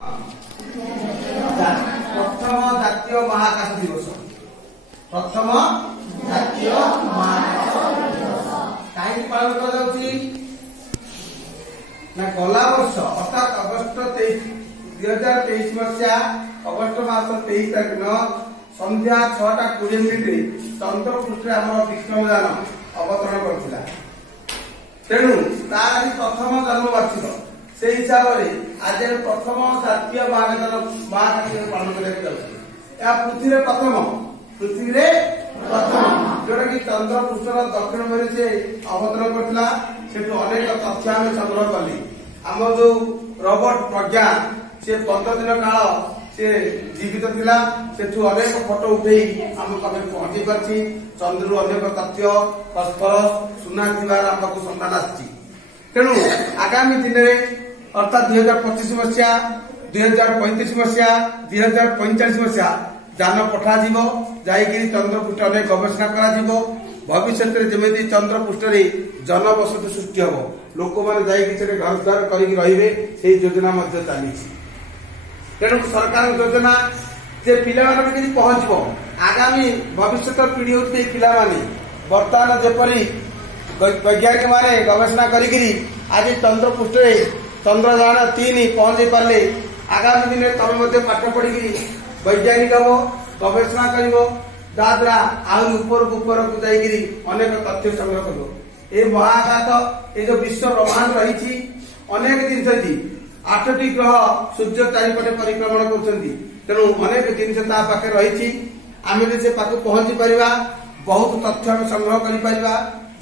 प्रथम जातीय महाकाश दिवस प्रथम जातीय महाकाश दिवस कहीं पालन कर गला वर्ष अर्थात अगस्त 2023 मसीहा अगस्त मास 23 तारीख दिन संध्या 6:20 चंद्रपृष्ठ आम विक्रमयान अवतरण करथिला। तेणु तार प्रथम जन्मवार्षिक से हिसाब से आज प्रथम जातीय महाकाश पालन कर पृथ्वी प्रथम जोटा कि चंद्रपृष्ठर दक्षिण मेरु से अवतरण करथिला। सेठू अनेक तथ्य आम संग्रह कली आम जो रोबोट प्रज्ञा से 15 दिन काल से जीवित थिला सेठू अनेक फोटो उठे आम पाखे पहुंची पार्टी चंद्र अनेक तथ्य फस्फरस सुना थिबार आमको संधान आछि। तेणु आगामी दिन में अर्थात 2025 मसीहा 2035 मसीहा 2045 मसीहा जान पठा जाइकरी चंद्रपृष्ठ अनेक गवेषणा करा भविष्य में जमी चंद्रपृष्ठ जनबसति सृष्टि हम लोक मैंने घर द्वार कर योजना चली। तेणु सरकार योजना जे पिला पहुंच आगामी भविष्य पीढ़ी होती पिला बर्तमान जपरी वैज्ञानिक माने गवेषणा करी आज चंद्रपृष्ठ चंद्रयान 3 पहुंच पारे आगामी दिन तुम पाठ पढ़ी वैज्ञानिक हम गवेषणा कर द्वारा आहरी ऊपर को जाकरी अनेक तथ्य संग्रह कर महाकाश ये जो विश्व ब्रह्मांड रही अनेक जिन 8टी ग्रह सूर्य चारिपटे परिक्रमण कर तेणु अनेक जिन पाखे रही आम से पाक पहुंची पारा बहुत तथ्य आम संग्रह कर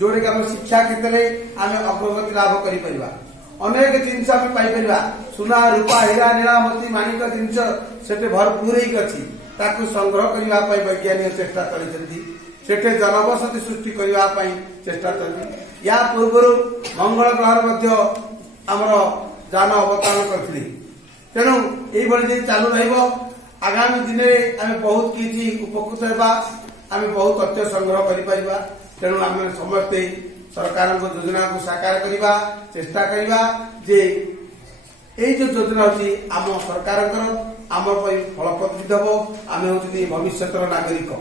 जोड़े आम शिक्षा क्षेत्र में आम अग्रगति लाभ कर अनेक जिनस आम पाई सुना रूपा हीरा नीला मोती माणिक जिनस से भरपूर अच्छी संग्रह करने वैज्ञानिक चेष्टा करते जनबसति सृष्टि करने चेष्टा चलती। या पूर्व मंगल ग्रह आमर जान अवतरण करते तेणु ये चालू आगामी दिन में आम बहुत किसी उपकृत होगा आम बहुत तथ्य संग्रह कर तेणु आम समस्ते सरकार योजना को साकार करने चेष्टा करवा जे ये जो योजना होती आम सरकार आम फलप्रद हम आम हूँ भविष्य नागरिक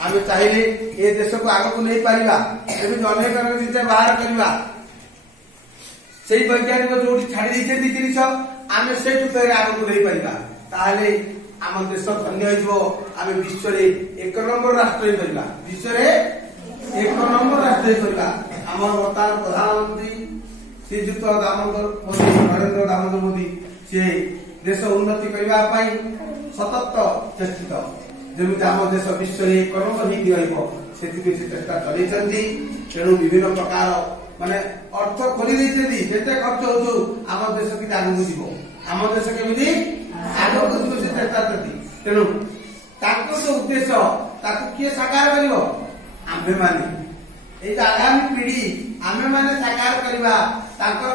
आम चाहिए ये देश को आग को नहीं पारिबा एमती अनेक जिन बाहर करवा से वैज्ञानिक जो छाड़ी जिन आम से आग को नहीं पारिबा ताहले आम देश धन्य हो विश्व एक नंबर राष्ट्र विश्व एक नंबर राष्ट्र आम बर्तमान प्रधानमंत्री श्रीजुक्त दामोदर मोदी नरेंद्र दामोदर मोदी से देश उन्नति करने सतत चेष्टित जमी आम देश विश्व एक नंबर से चेष्टा चलती। तेणु विभिन्न प्रकार माने अर्थ खोली जिते खर्च हो आम देश कि आगे जीव आम देश केमी आगे से चेष्टा चलती। तेणु जो उद्देश्य किए साकार कर आमे आगामी पीढ़ी आमे माने साकार करवा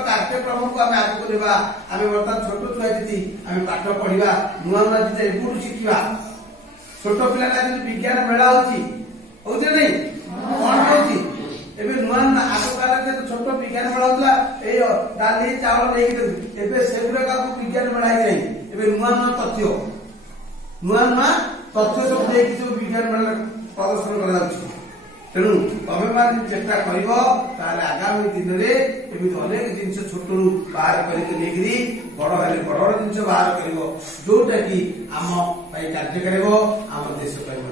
कार्यक्रम को आम आगे बढ़ा आम बर्तमान छोट छुआ जी आम पाठ पढ़ा नुआ नुआ जिन एबुठ शिखा छोट पिला विज्ञान मेला नहीं कौन होती नुआ आग काल छोट विज्ञान मेला होता डाली चावल नहीं से विज्ञान मेला ही नुआ नुआ तथ्य सब विज्ञान मेला प्रदर्शन कर तेणु तमें मान चेष्टा कर आगामी दिन में एमती अनेक जिन छोट बाहर करके बड़ हेल्ले बड़ जिन बाहर कर जोटा कि आम कार्य कर आम देश कार्य